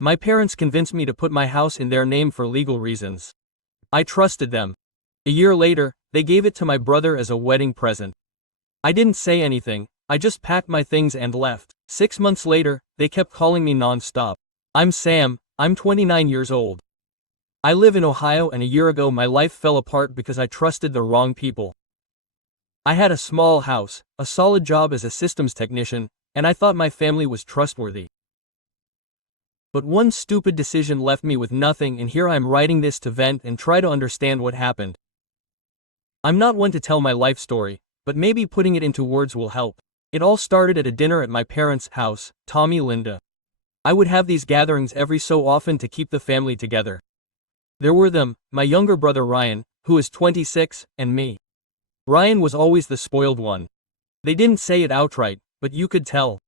My parents convinced me to put my house in their name for legal reasons. I trusted them. A year later, they gave it to my brother as a wedding present. I didn't say anything, I just packed my things and left. 6 months later, they kept calling me non-stop. I'm Sam, I'm 29 years old. I live in Ohio, and a year ago my life fell apart because I trusted the wrong people. I had a small house, a solid job as a systems technician, and I thought my family was trustworthy. But one stupid decision left me with nothing, and here I am writing this to vent and try to understand what happened. I'm not one to tell my life story, but maybe putting it into words will help. It all started at a dinner at my parents' house, Tommy Linda. I would have these gatherings every so often to keep the family together. There were them, my younger brother Ryan, who is 26, and me. Ryan was always the spoiled one. They didn't say it outright, but you could tell.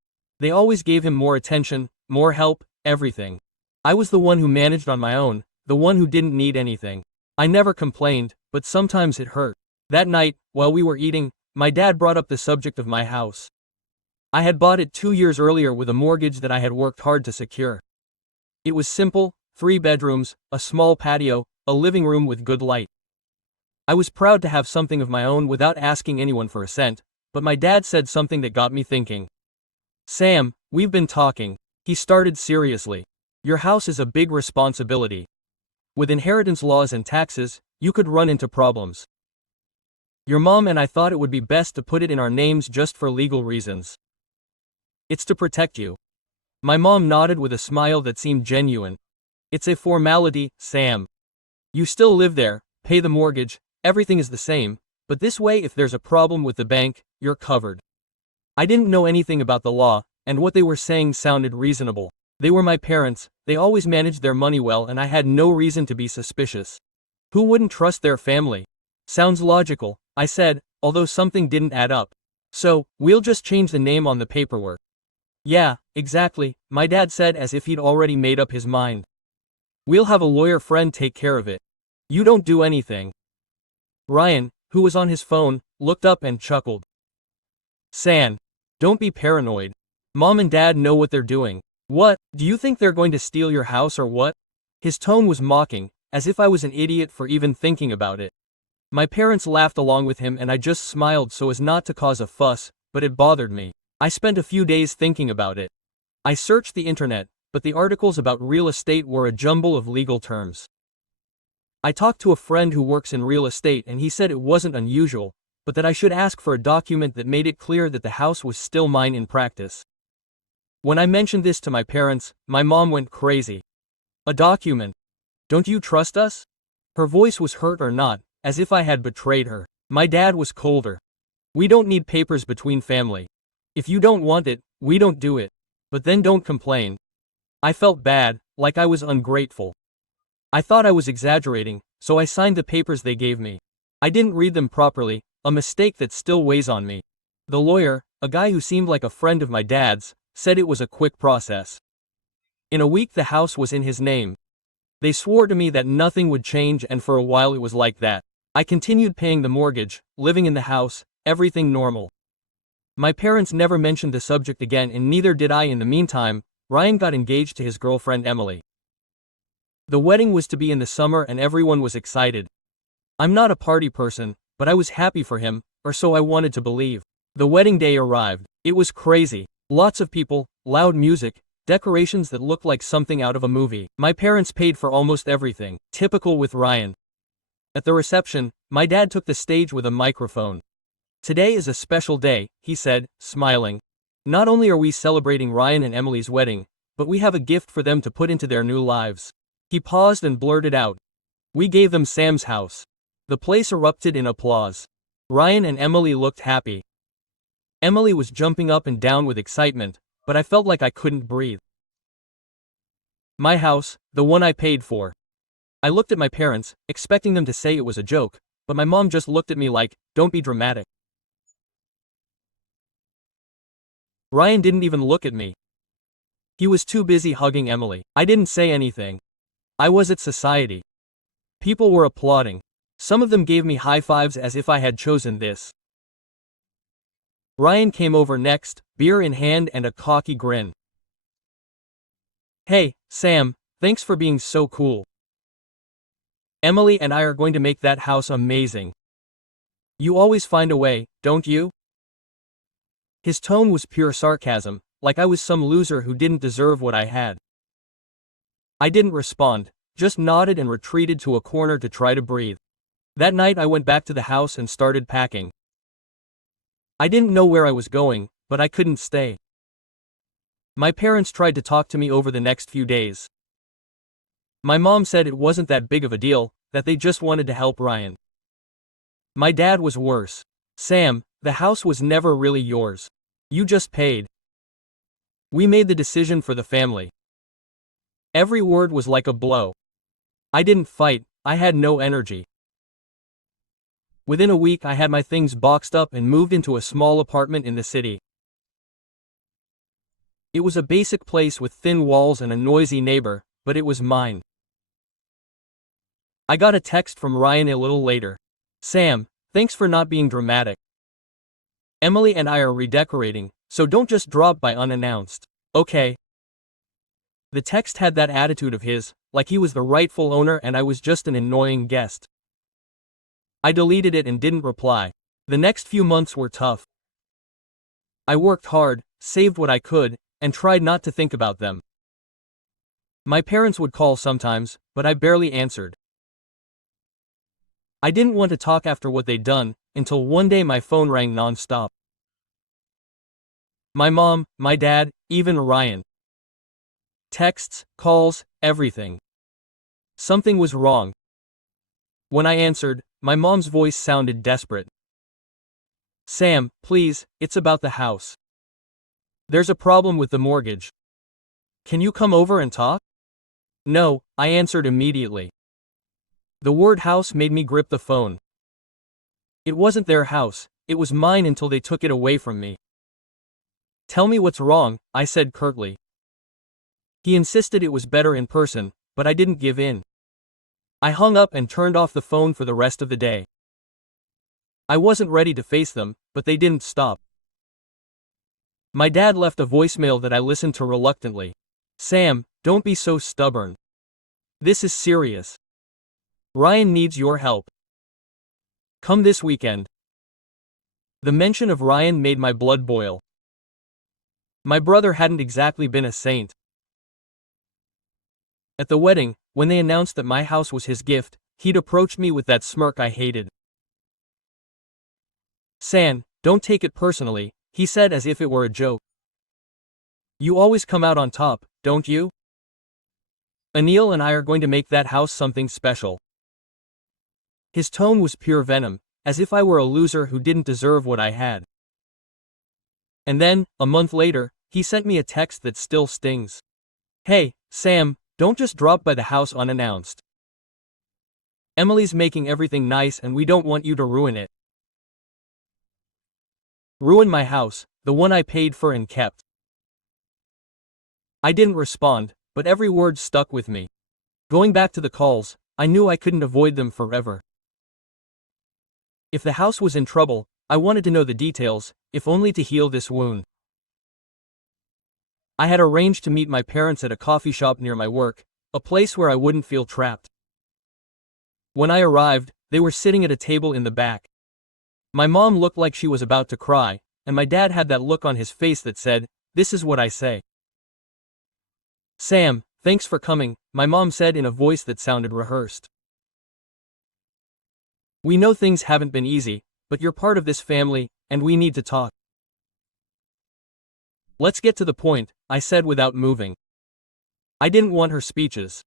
They always gave him more attention, more help, everything. I was the one who managed on my own, the one who didn't need anything. I never complained, but sometimes it hurt. That night, while we were eating, my dad brought up the subject of my house. I had bought it 2 years earlier with a mortgage that I had worked hard to secure. It was simple, 3 bedrooms, a small patio, a living room with good light. I was proud to have something of my own without asking anyone for a cent, but my dad said something that got me thinking. Sam, we've been talking. He started seriously. Your house is a big responsibility. With inheritance laws and taxes, you could run into problems. Your mom and I thought it would be best to put it in our names just for legal reasons. It's to protect you. My mom nodded with a smile that seemed genuine. It's a formality, Sam. You still live there, pay the mortgage, everything is the same, but this way if there's a problem with the bank, you're covered. I didn't know anything about the law, and what they were saying sounded reasonable. They were my parents, they always managed their money well, and I had no reason to be suspicious. Who wouldn't trust their family? Sounds logical, I said, although something didn't add up. So, we'll just change the name on the paperwork. Yeah, exactly, my dad said as if he'd already made up his mind. We'll have a lawyer friend take care of it. You don't do anything. Ryan, who was on his phone, looked up and chuckled. Sam, don't be paranoid. Mom and Dad know what they're doing. What, do you think they're going to steal your house or what? His tone was mocking, as if I was an idiot for even thinking about it. My parents laughed along with him and I just smiled so as not to cause a fuss, but it bothered me. I spent a few days thinking about it. I searched the internet, but the articles about real estate were a jumble of legal terms. I talked to a friend who works in real estate and he said it wasn't unusual, but that I should ask for a document that made it clear that the house was still mine in practice. When I mentioned this to my parents, my mom went crazy. A document? Don't you trust us? Her voice was hurt or not, as if I had betrayed her. My dad was colder. We don't need papers between family. If you don't want it, we don't do it. But then don't complain. I felt bad, like I was ungrateful. I thought I was exaggerating, so I signed the papers they gave me. I didn't read them properly, a mistake that still weighs on me. The lawyer, a guy who seemed like a friend of my dad's, said it was a quick process. In a week the house was in his name. They swore to me that nothing would change, and for a while it was like that. I continued paying the mortgage, living in the house, everything normal. My parents never mentioned the subject again, and neither did I. In the meantime, Ryan got engaged to his girlfriend Emily. The wedding was to be in the summer and everyone was excited. I'm not a party person, but I was happy for him, or so I wanted to believe. The wedding day arrived. It was crazy. Lots of people, loud music, decorations that looked like something out of a movie. My parents paid for almost everything, typical with Ryan. At the reception, my dad took the stage with a microphone. Today is a special day, he said, smiling. Not only are we celebrating Ryan and Emily's wedding, but we have a gift for them to put into their new lives. He paused and blurted out. We gave them Sam's house. The place erupted in applause. Ryan and Emily looked happy. Emily was jumping up and down with excitement, but I felt like I couldn't breathe. My house, the one I paid for. I looked at my parents, expecting them to say it was a joke, but my mom just looked at me like, don't be dramatic. Ryan didn't even look at me. He was too busy hugging Emily. I didn't say anything. I was at society. People were applauding. Some of them gave me high fives as if I had chosen this. Ryan came over next, beer in hand and a cocky grin. Hey, Sam, thanks for being so cool. Emily and I are going to make that house amazing. You always find a way, don't you? His tone was pure sarcasm, like I was some loser who didn't deserve what I had. I didn't respond, just nodded and retreated to a corner to try to breathe. That night I went back to the house and started packing. I didn't know where I was going, but I couldn't stay. My parents tried to talk to me over the next few days. My mom said it wasn't that big of a deal, that they just wanted to help Ryan. My dad was worse. Sam, the house was never really yours. You just paid. We made the decision for the family. Every word was like a blow. I didn't fight, I had no energy. Within a week I had my things boxed up and moved into a small apartment in the city. It was a basic place with thin walls and a noisy neighbor, but it was mine. I got a text from Ryan a little later. Sam, thanks for not being dramatic. Emily and I are redecorating, so don't just drop by unannounced. Okay. The text had that attitude of his, like he was the rightful owner and I was just an annoying guest. I deleted it and didn't reply. The next few months were tough. I worked hard, saved what I could, and tried not to think about them. My parents would call sometimes, but I barely answered. I didn't want to talk after what they'd done, until one day my phone rang non-stop. My mom, my dad, even Ryan. Texts, calls, everything. Something was wrong. When I answered, my mom's voice sounded desperate. Sam, please, it's about the house. There's a problem with the mortgage. Can you come over and talk? No, I answered immediately. The word house made me grip the phone. It wasn't their house, it was mine until they took it away from me. Tell me what's wrong, I said curtly. He insisted it was better in person, but I didn't give in. I hung up and turned off the phone for the rest of the day. I wasn't ready to face them, but they didn't stop. My dad left a voicemail that I listened to reluctantly. Sam, don't be so stubborn. This is serious. Ryan needs your help. Come this weekend. The mention of Ryan made my blood boil. My brother hadn't exactly been a saint. At the wedding, when they announced that my house was his gift, he'd approached me with that smirk I hated. Sam, don't take it personally, he said as if it were a joke. You always come out on top, don't you? Anil and I are going to make that house something special. His tone was pure venom, as if I were a loser who didn't deserve what I had. And then, a month later, he sent me a text that still stings. Hey, Sam, don't just drop by the house unannounced. Emily's making everything nice and we don't want you to ruin it. Ruin my house, the one I paid for and kept. I didn't respond, but every word stuck with me. Going back to the calls, I knew I couldn't avoid them forever. If the house was in trouble, I wanted to know the details, if only to heal this wound. I had arranged to meet my parents at a coffee shop near my work, a place where I wouldn't feel trapped. When I arrived, they were sitting at a table in the back. My mom looked like she was about to cry, and my dad had that look on his face that said, "This is what I say." Sam, thanks for coming, my mom said in a voice that sounded rehearsed. We know things haven't been easy, but you're part of this family, and we need to talk. Let's get to the point, I said without moving. I didn't want her speeches.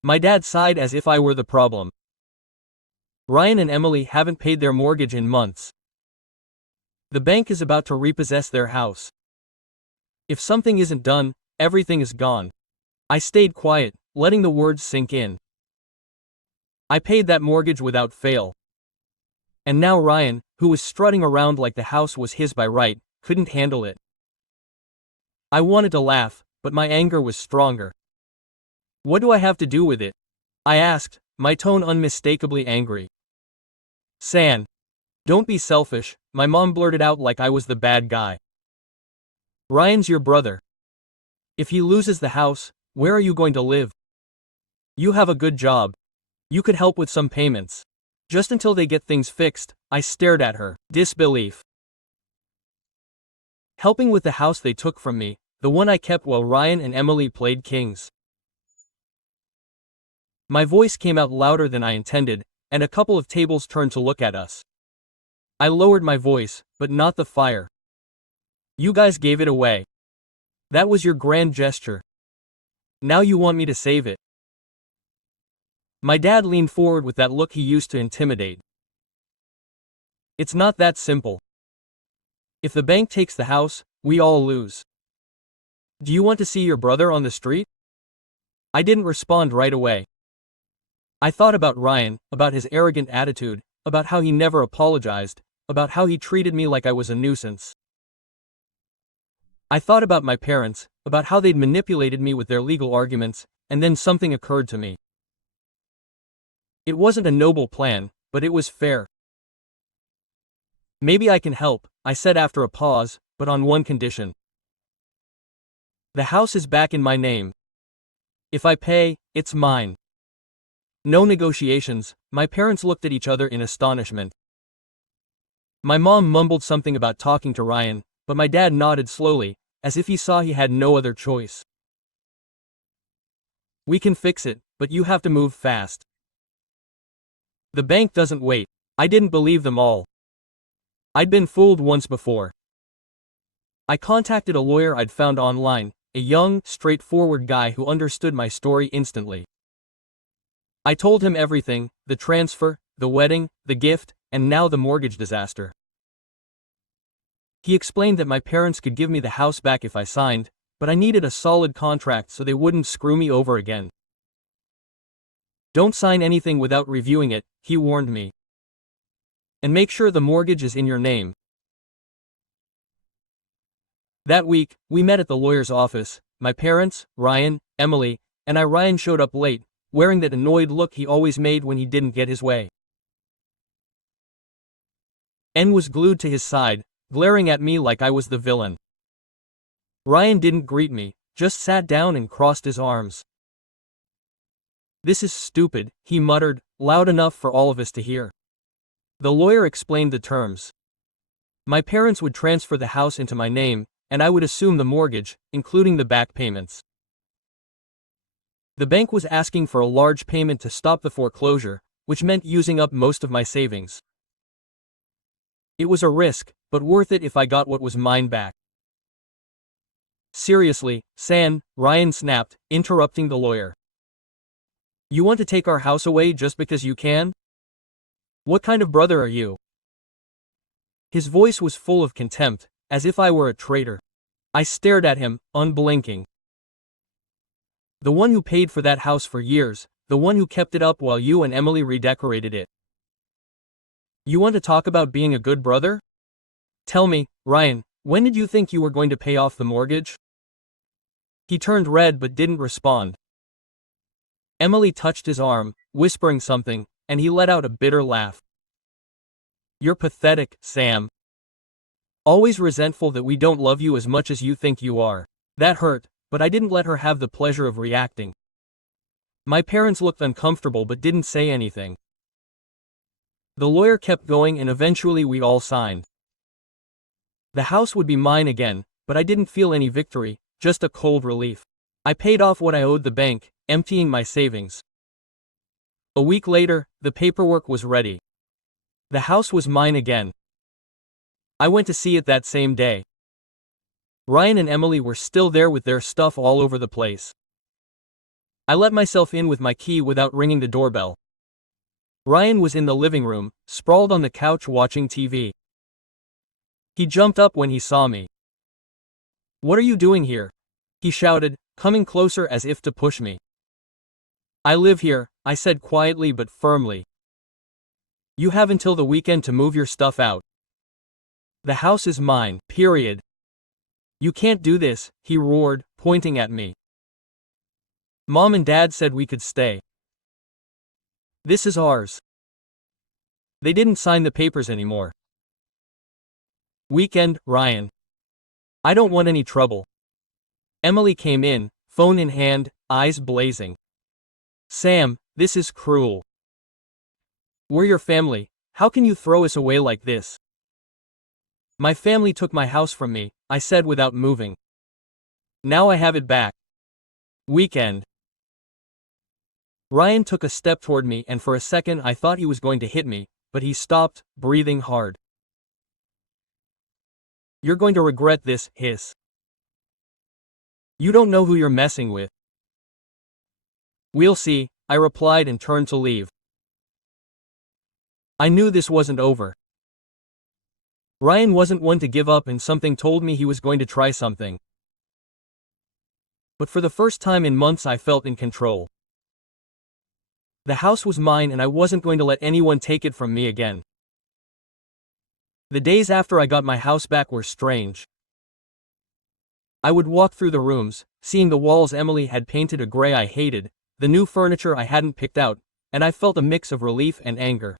My dad sighed as if I were the problem. Ryan and Emily haven't paid their mortgage in months. The bank is about to repossess their house. If something isn't done, everything is gone. I stayed quiet, letting the words sink in. I paid that mortgage without fail. And now Ryan, who was strutting around like the house was his by right, couldn't handle it. I wanted to laugh, but my anger was stronger. What do I have to do with it? I asked, my tone unmistakably angry. Sam, don't be selfish, my mom blurted out like I was the bad guy. Ryan's your brother. If he loses the house, Where are you going to live? You have a good job. You could help with some payments. Just until they get things fixed, I stared at her, disbelief. Helping with the house they took from me, the one I kept while Ryan and Emily played kings. My voice came out louder than I intended, and a couple of tables turned to look at us. I lowered my voice, but not the fire. You guys gave it away. That was your grand gesture. Now you want me to save it. My dad leaned forward with that look he used to intimidate. It's not that simple. If the bank takes the house, we all lose. Do you want to see your brother on the street? I didn't respond right away. I thought about Ryan, about his arrogant attitude, about how he never apologized, about how he treated me like I was a nuisance. I thought about my parents, about how they'd manipulated me with their legal arguments, and then something occurred to me. It wasn't a noble plan, but it was fair. Maybe I can help, I said after a pause, but on one condition. The house is back in my name. If I pay, it's mine. No negotiations. My parents looked at each other in astonishment. My mom mumbled something about talking to Ryan, but my dad nodded slowly, as if he saw he had no other choice. We can fix it, but you have to move fast. The bank doesn't wait. I didn't believe them all. I'd been fooled once before. I contacted a lawyer I'd found online, a young, straightforward guy who understood my story instantly. I told him everything, the transfer, the wedding, the gift, and now the mortgage disaster. He explained that my parents could give me the house back if I signed, but I needed a solid contract so they wouldn't screw me over again. Don't sign anything without reviewing it, he warned me. And make sure the mortgage is in your name. That week, we met at the lawyer's office. My parents, Ryan, Emily, and I. Ryan showed up late, wearing that annoyed look he always made when he didn't get his way. N was glued to his side, glaring at me like I was the villain. Ryan didn't greet me, just sat down and crossed his arms. This is stupid, he muttered, loud enough for all of us to hear. The lawyer explained the terms. My parents would transfer the house into my name, and I would assume the mortgage, including the back payments. The bank was asking for a large payment to stop the foreclosure, which meant using up most of my savings. It was a risk, but worth it if I got what was mine back. Seriously, San, Ryan snapped, interrupting the lawyer. You want to take our house away just because you can? What kind of brother are you? His voice was full of contempt, as if I were a traitor. I stared at him, unblinking. The one who paid for that house for years, the one who kept it up while you and Emily redecorated it. You want to talk about being a good brother? Tell me, Ryan, when did you think you were going to pay off the mortgage? He turned red but didn't respond. Emily touched his arm, whispering something, and he let out a bitter laugh. You're pathetic, Sam. Always resentful that we don't love you as much as you think you are. That hurt, but I didn't let her have the pleasure of reacting. My parents looked uncomfortable but didn't say anything. The lawyer kept going and eventually we all signed. The house would be mine again, but I didn't feel any victory, just a cold relief. I paid off what I owed the bank, emptying my savings. A week later, the paperwork was ready. The house was mine again. I went to see it that same day. Ryan and Emily were still there with their stuff all over the place. I let myself in with my key without ringing the doorbell. Ryan was in the living room, sprawled on the couch watching TV. He jumped up when he saw me. What are you doing here? He shouted, coming closer as if to push me. I live here, I said quietly but firmly. You have until the weekend to move your stuff out. The house is mine, period. You can't do this, he roared, pointing at me. Mom and Dad said we could stay. This is ours. They didn't sign the papers anymore. Weekend, Ryan. I don't want any trouble. Emily came in, phone in hand, eyes blazing. "Sam, this is cruel. We're your family, how can you throw us away like this?" "My family took my house from me," I said without moving. "Now I have it back." Weekend. Ryan took a step toward me and for a second I thought he was going to hit me, but he stopped, breathing hard. "You're going to regret this, hiss. You don't know who you're messing with." "We'll see," I replied and turned to leave. I knew this wasn't over. Ryan wasn't one to give up and something told me he was going to try something. But for the first time in months I felt in control. The house was mine and I wasn't going to let anyone take it from me again. The days after I got my house back were strange. I would walk through the rooms, seeing the walls Emily had painted a gray I hated, the new furniture I hadn't picked out, and I felt a mix of relief and anger.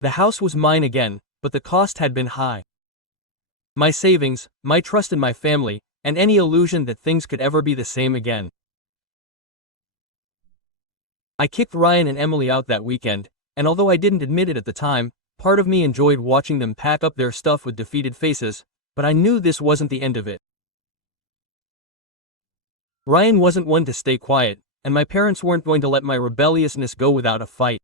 The house was mine again, but the cost had been high. My savings, my trust in my family, and any illusion that things could ever be the same again. I kicked Ryan and Emily out that weekend, and although I didn't admit it at the time, part of me enjoyed watching them pack up their stuff with defeated faces, but I knew this wasn't the end of it. Ryan wasn't one to stay quiet, and my parents weren't going to let my rebelliousness go without a fight.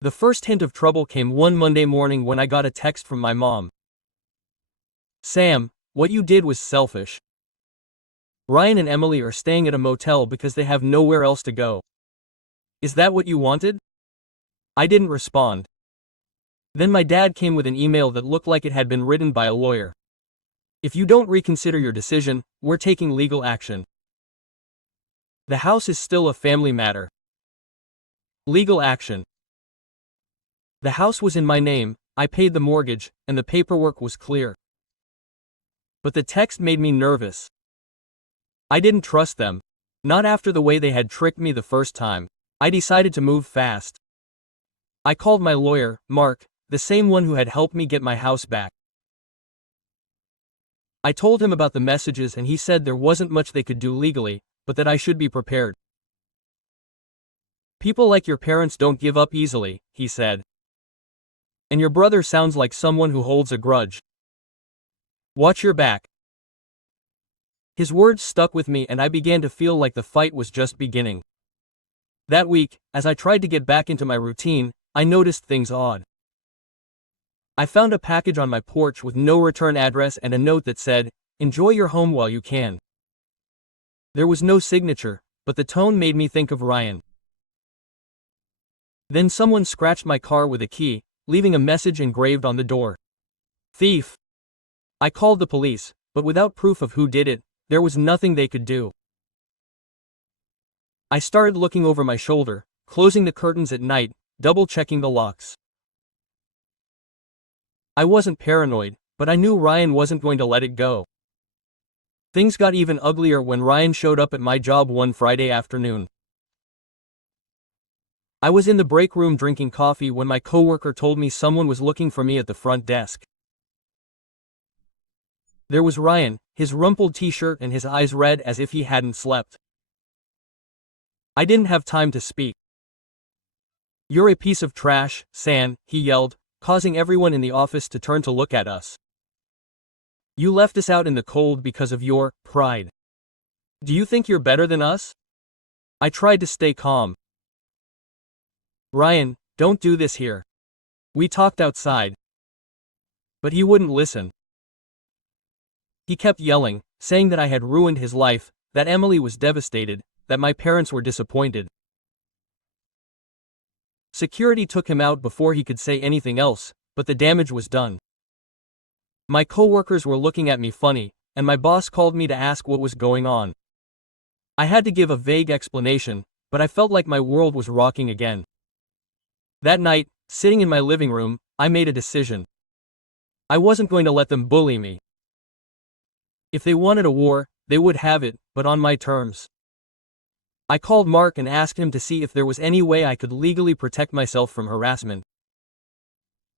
The first hint of trouble came one Monday morning when I got a text from my mom. "Sam, what you did was selfish. Ryan and Emily are staying at a motel because they have nowhere else to go. Is that what you wanted?" I didn't respond. Then my dad came with an email that looked like it had been written by a lawyer. "If you don't reconsider your decision, we're taking legal action. The house is still a family matter." Legal action. The house was in my name, I paid the mortgage, and the paperwork was clear. But the text made me nervous. I didn't trust them. Not after the way they had tricked me the first time. I decided to move fast. I called my lawyer, Mark, the same one who had helped me get my house back. I told him about the messages and he said there wasn't much they could do legally, but that I should be prepared. "People like your parents don't give up easily," he said. "And your brother sounds like someone who holds a grudge. Watch your back." His words stuck with me and I began to feel like the fight was just beginning. That week, as I tried to get back into my routine, I noticed things odd. I found a package on my porch with no return address and a note that said, "Enjoy your home while you can." There was no signature, but the tone made me think of Ryan. Then someone scratched my car with a key, leaving a message engraved on the door. "Thief." I called the police, but without proof of who did it, there was nothing they could do. I started looking over my shoulder, closing the curtains at night, double-checking the locks. I wasn't paranoid, but I knew Ryan wasn't going to let it go. Things got even uglier when Ryan showed up at my job one Friday afternoon. I was in the break room drinking coffee when my coworker told me someone was looking for me at the front desk. There was Ryan, his rumpled t-shirt and his eyes red as if he hadn't slept. I didn't have time to speak. "You're a piece of trash, San," he yelled, causing everyone in the office to turn to look at us. "You left us out in the cold because of your pride. Do you think you're better than us?" I tried to stay calm. "Ryan, don't do this here. We talked outside." But he wouldn't listen. He kept yelling, saying that I had ruined his life, that Emily was devastated, that my parents were disappointed. Security took him out before he could say anything else, but the damage was done. My coworkers were looking at me funny, and my boss called me to ask what was going on. I had to give a vague explanation, but I felt like my world was rocking again. That night, sitting in my living room, I made a decision. I wasn't going to let them bully me. If they wanted a war, they would have it, but on my terms. I called Mark and asked him to see if there was any way I could legally protect myself from harassment.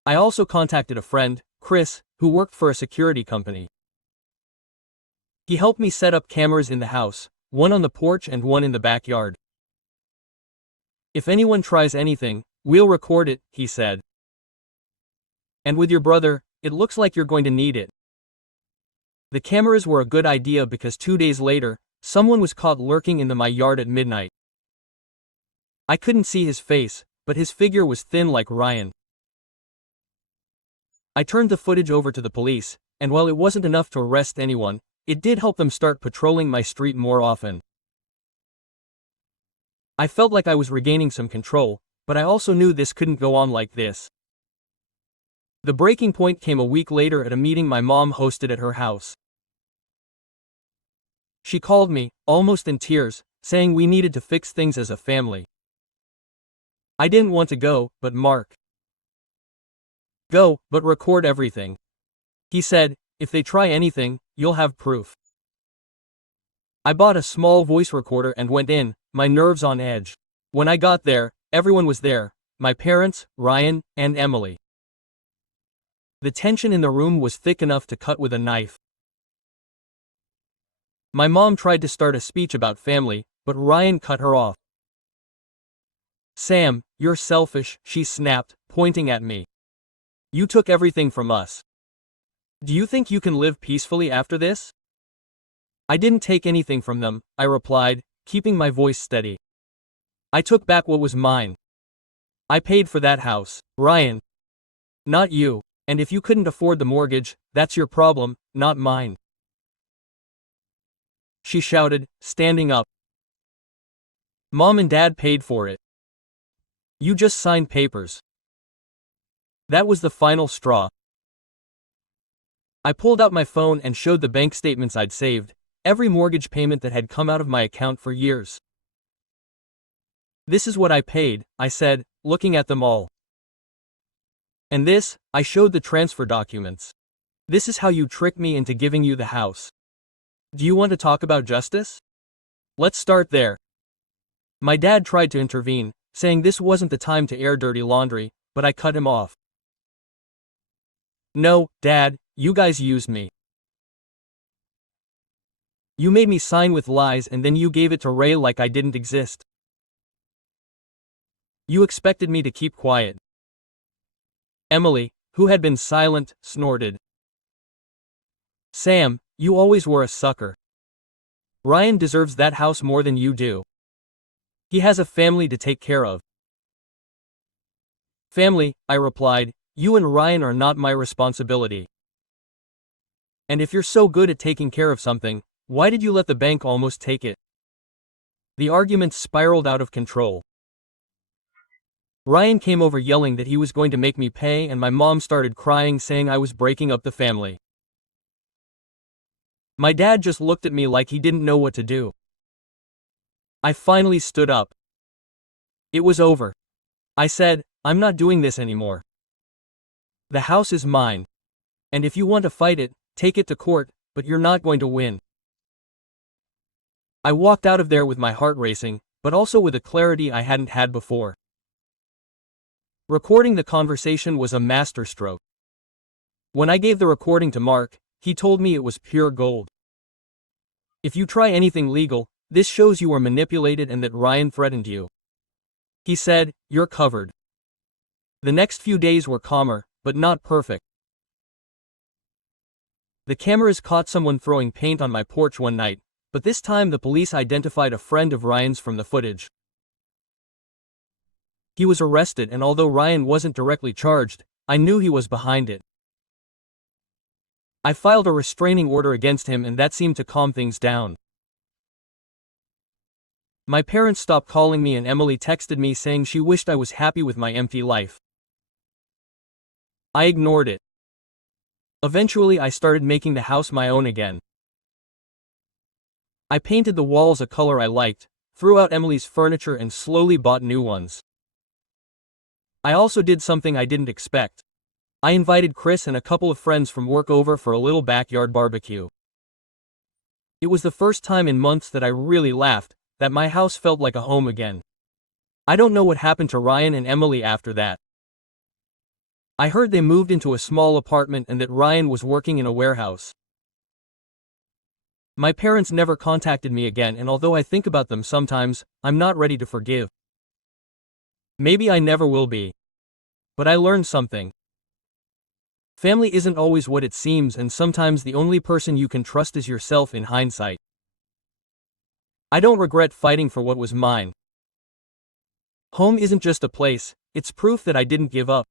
I also contacted a friend, Chris, who worked for a security company. He helped me set up cameras in the house, one on the porch and one in the backyard. If anyone tries anything, we'll record it, he said. And with your brother, it looks like you're going to need it. The cameras were a good idea because 2 days later, someone was caught lurking in my yard at midnight. I couldn't see his face, but his figure was thin like Ryan. I turned the footage over to the police, and while it wasn't enough to arrest anyone, it did help them start patrolling my street more often. I felt like I was regaining some control, but I also knew this couldn't go on like this. The breaking point came a week later at a meeting my mom hosted at her house. She called me, almost in tears, saying we needed to fix things as a family. I didn't want to go, but Mark. Go, but record everything. He said, if they try anything, you'll have proof. I bought a small voice recorder and went in, my nerves on edge. When I got there, everyone was there, my parents, Ryan, and Emily. The tension in the room was thick enough to cut with a knife. My mom tried to start a speech about family, but Ryan cut her off. Sam, you're selfish, she snapped, pointing at me. You took everything from us. Do you think you can live peacefully after this? I didn't take anything from them, I replied, keeping my voice steady. I took back what was mine. I paid for that house, Ryan. Not you, and if you couldn't afford the mortgage, that's your problem, not mine. She shouted, standing up. Mom and Dad paid for it. You just signed papers. That was the final straw. I pulled out my phone and showed the bank statements I'd saved, every mortgage payment that had come out of my account for years. This is what I paid, I said, looking at them all. And this, I showed the transfer documents. This is how you tricked me into giving you the house. Do you want to talk about justice? Let's start there. My dad tried to intervene, saying this wasn't the time to air dirty laundry, but I cut him off. No, Dad, you guys used me. You made me sign with lies and then you gave it to Ray like I didn't exist. You expected me to keep quiet. Emily, who had been silent, snorted. Sam, you always were a sucker. Ryan deserves that house more than you do. He has a family to take care of. Family, I replied, you and Ryan are not my responsibility. And if you're so good at taking care of something, why did you let the bank almost take it? The argument spiraled out of control. Ryan came over yelling that he was going to make me pay and my mom started crying saying I was breaking up the family. My dad just looked at me like he didn't know what to do. I finally stood up. It was over. I said, I'm not doing this anymore. The house is mine. And if you want to fight it, take it to court, but you're not going to win. I walked out of there with my heart racing, but also with a clarity I hadn't had before. Recording the conversation was a masterstroke. When I gave the recording to Mark, he told me it was pure gold. If you try anything legal, this shows you were manipulated and that Ryan threatened you. He said, you're covered. The next few days were calmer, but not perfect. The cameras caught someone throwing paint on my porch one night, but this time the police identified a friend of Ryan's from the footage. He was arrested and although Ryan wasn't directly charged, I knew he was behind it. I filed a restraining order against him and that seemed to calm things down. My parents stopped calling me and Emily texted me saying she wished I was happy with my empty life. I ignored it. Eventually I started making the house my own again. I painted the walls a color I liked, threw out Emily's furniture and slowly bought new ones. I also did something I didn't expect. I invited Chris and a couple of friends from work over for a little backyard barbecue. It was the first time in months that I really laughed, that my house felt like a home again. I don't know what happened to Ryan and Emily after that. I heard they moved into a small apartment and that Ryan was working in a warehouse. My parents never contacted me again, and although I think about them sometimes, I'm not ready to forgive. Maybe I never will be. But I learned something. Family isn't always what it seems, and sometimes the only person you can trust is yourself in hindsight. I don't regret fighting for what was mine. Home isn't just a place, it's proof that I didn't give up.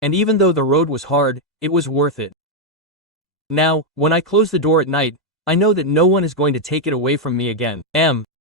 And even though the road was hard, it was worth it. Now, when I close the door at night, I know that no one is going to take it away from me again.